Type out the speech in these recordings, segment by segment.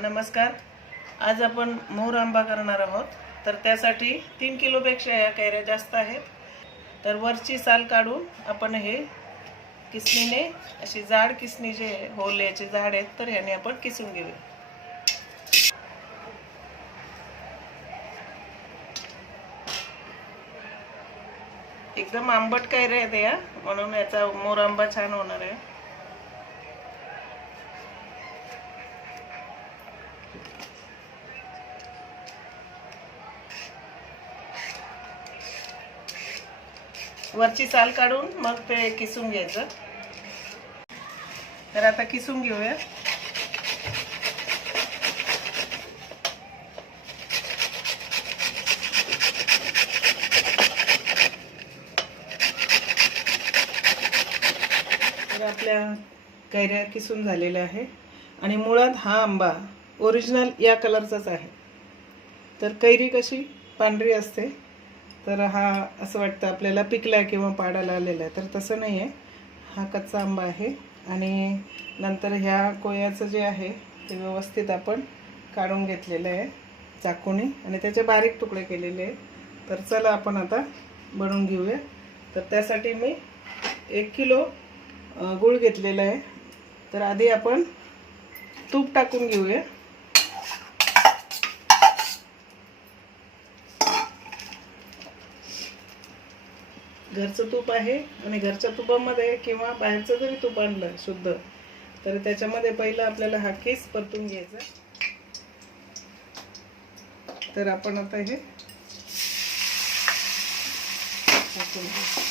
नमस्कार. आज आपण मोर आंबा करणार आहोत. तर त्यासाठी 3 किलोपेक्षा या कैऱ्या जास्त आहेत. तर वरची साल काढून आपण हे किसणीने अशी जाड किसणी जे होल याचे जाड आहेत तर ह्याने आपण किसून घेऊया. एकदम आंबट कैऱ्या आहेत या, म्हणून याचा मोर आंबा छान होणार आहे. वरची साल काढून मग ते किसून घ्यायचं. तर आता किसून घेऊया. तर आपल्या कैऱ्या किसून झालेल्या आहे आणि मुळात हा आंबा ओरिजिनल या कलरचाच आहे. तर कैरी कशी पांढरी असते तर हा असं वाटतं आपल्याला पिकला किंवा पाडाला आलेला आहे, तर तसं नाही आहे. हा कच्चा आंबा आहे आणि नंतर ह्या कोयाचं जे आहे ते व्यवस्थित आपण काढून घेतलेलं आहे चाकूने आणि त्याचे बारीक तुकडे केलेले आहे. तर चला आपण आता बनवून घेऊया. तर त्यासाठी मी 1 किलो गूळ घेतलेला आहे. तर आधी आपण तूप टाकून घेऊया. घरचं तूप आहे आणि घरच्या तुपामध्ये किंवा बाहेरचं जरी तूप आणलं शुद्ध तर त्याच्यामध्ये पहिलं आपल्याला हा केस परतून घ्यायचा. तर आपण आता हे टाकून घेऊ.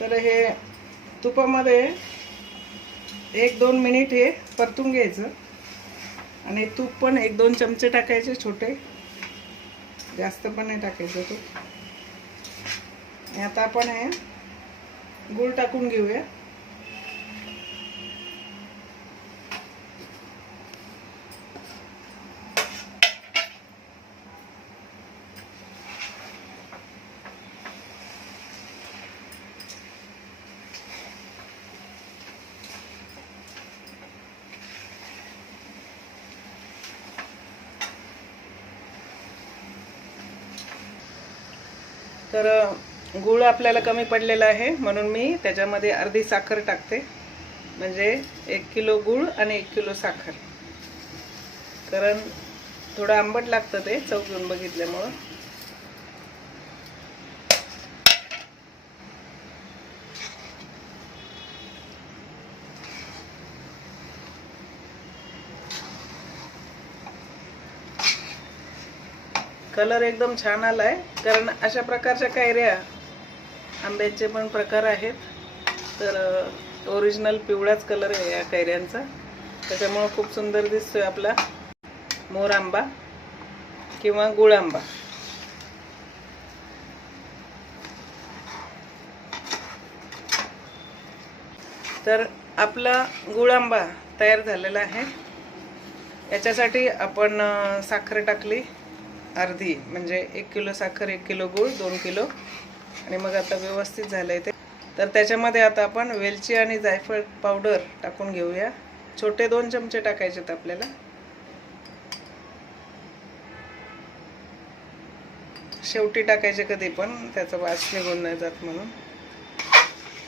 तर हे तुपामध्ये 1-2 मिनिट हे परतून घ्यायचं आणि तूप पण 1-2 चमचे टाकायचे छोटे, जास्त पण नाही टाकायचं तूप. आणि आता आपण हे गूळ टाकून घेऊया. तर गूळ आपल्याला कमी पडलेला आहे म्हणून मी त्याच्यामध्ये अर्धी साखर टाकते. म्हणजे 1 किलो गूळ आणि 1 किलो साखर. कारण थोडं आंबट लागतं ते चव घेऊन बघितल्यामुळं. कलर एकदम छान आलाय. कारण अशा प्रकारच्या कैऱ्या आंब्याचे पण प्रकार आहेत. तर ओरिजिनल पिवळाच कलर आहे या कैऱ्यांचा, त्याच्यामुळे खूप सुंदर दिसतोय आपला मोर आंबा किंवा गुळ आंबा. तर आपला गुळ आंबा तयार झालेला आहे. याच्यासाठी आपण साखर टाकली अर्धी, म्हणजे 1 किलो साखर 1 किलो गूळ 2 किलो. आणि मग आता व्यवस्थित झालंय ते. तर त्याच्यामध्ये आता आपण वेलची आणि जायफळ पावडर टाकून घेऊया. छोटे 2 चमचे टाकायचेत आपल्याला. शेवटी टाकायचे कधी पण, त्याचा वास निघून नाही जात म्हणून.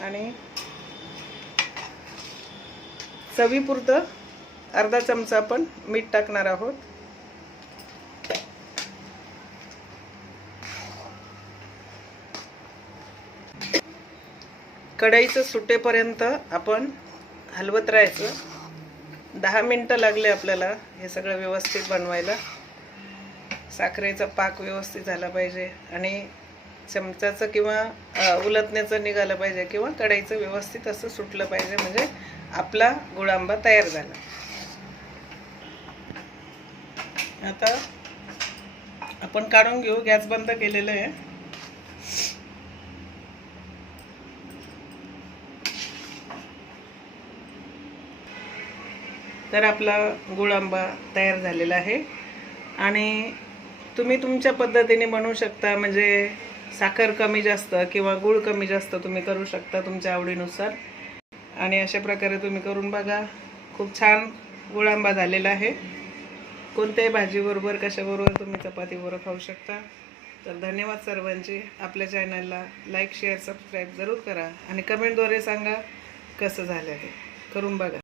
आणि चवीपुरतं अर्धा चमचा आपण मीठ टाकणार आहोत. कढईचं सुटेपर्यंत आपण हलवत राहायचं. 10 मिनिटं लागले आपल्याला हे सगळं व्यवस्थित बनवायला. साखरेचा पाक व्यवस्थित झाला पाहिजे आणि चमचाचं किंवा उलटण्याचं निघालं पाहिजे किंवा कढईचं व्यवस्थित असं सुटलं पाहिजे, म्हणजे आपला गुळ आंबा तयार झाला. आता आपण काढून घेऊ. गॅस बंद केलेलं आहे. तर आपला गुळ आंबा तयार झालेला आहे आणि तुम्ही तुमच्या पद्धतीने बनवू शकता, म्हणजे साखर कमी जास्त किंवा गुळ कमी जास्त तुम्ही करू शकता तुमच्या आवडीनुसार. आणि अशा प्रकारे तुम्ही करून बघा. खूप छान गुळ आंबा झालेला आहे. कोणत्याही भाजीबरोबर कशाबरोबर तुम्ही चपातीबरोबर खाऊ शकता. तर धन्यवाद सर्वांचे. आपल्या चॅनलला लाईक शेअर सबस्क्राईब जरूर करा आणि कमेंटद्वारे सांगा कसं झालं ते. करून बघा.